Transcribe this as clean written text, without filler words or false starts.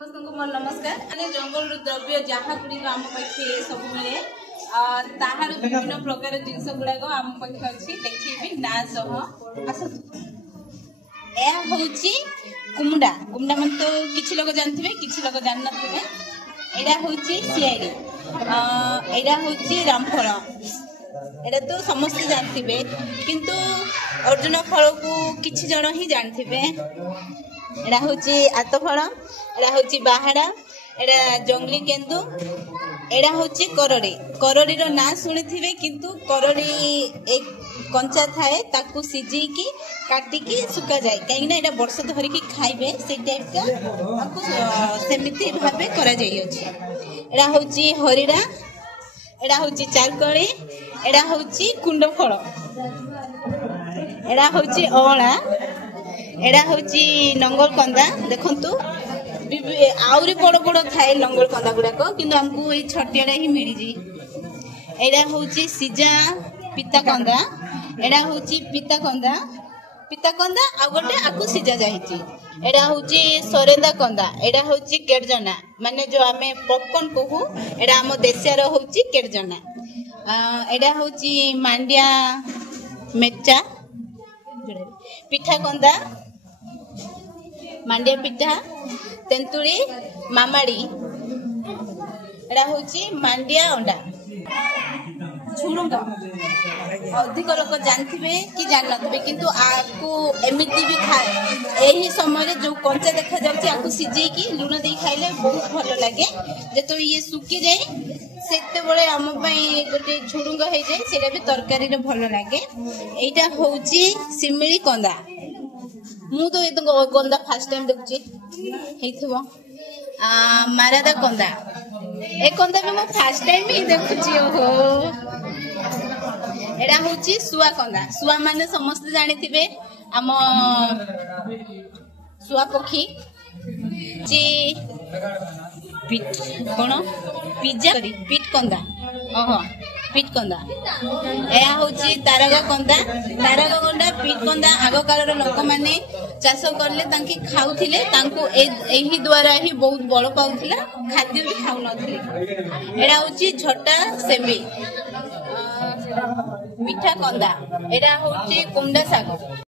मोर नमस्कार अने जंगल द्रव्य जहाँ गुड़िक आम पाखे सब मिले ताहार विभिन्न प्रकार जिनस गुड़ाक आम पाखे अच्छी देखी ना सह आस कुमुडा कुमुडा मन तो किसी लोग जानते किसी लोग जान नथिबे एडा होची सियारी एडा होची रामफल एडा तो समस्त जानते किंतु अर्जुन फल को किछि जण ही जानते एडा होची आतफल एडा होची बाहाड़ा एडा जंगली केंदु एडा होची करड़ी करड़ी रो ना सुनी थिबे किंतु करड़ी एक कंचा थाए ताकू सिजी की काटी की सुका जाए कहीं ना एडा वर्ष धरी की खाइबे से टाइप का ताकू सेमिति भाबे करा जाई अछि एडा होची हरिडा एडा होची चारकड़ी एडा होची कुंड फल एडा होची अवळा एडा होची नंगल कंदा देखंतु आउरी बड़ बड़ थाए नंगल कंदा गुड़ाक किंतु हमको ये छटियाडा ही मिली जी एडा होची सिजा पिता कंदा एडा होची पिता कंदा आ गोटे आकु सिजा जाईची एडा होची सरेंदा कंदा एडा होची केडजना माने जो आमे पॉपकॉर्न कहू एडा हम देशियार होची केडजना एडा होची मांडिया मेचा पिठा कंदा मांडिया पिठा तेंतुड़ी मामाड़ी एडा होची मांडिया अंडा झुणुंगा अधिक लोक जानथिबे कि जान नथिबे किंतु आकु एमिति भी खाए एही समय जो कंचा देखा जाउची आकु सिजेई की लूण देई खाइले बहुत भलो लागे जेतो ये सुकी जाए सेते बळे हम पई गोटे झुणुंगा हे जाए सेटा भी तरकारी रे भलो लागे एटा होची सिमिली कंदा मु तो ये कंदा फर्स्ट टाइम देखुची हेइथबो मारादा कंदा ए कंदा भी मु फर्स्ट टाइम ही देखुची ओहो एडा होची सुआ कंदा सुआ माने समस्त जानिथिबे हम सुआ पक्षी जी पिट कोन पिज्जा करी पिट कंदा ओहो पिट कंदा एया होची तारगा कंदा पिट कंदा आगो कालर लोक माने चाष करले तांकी खाउथिले तांको एही द्वारा ही बहुत बल पाउथिला खाद्य भी खाउ नथिले एडा होची झटा सेमी पिठा कंदा एडा होची कुंडा साग।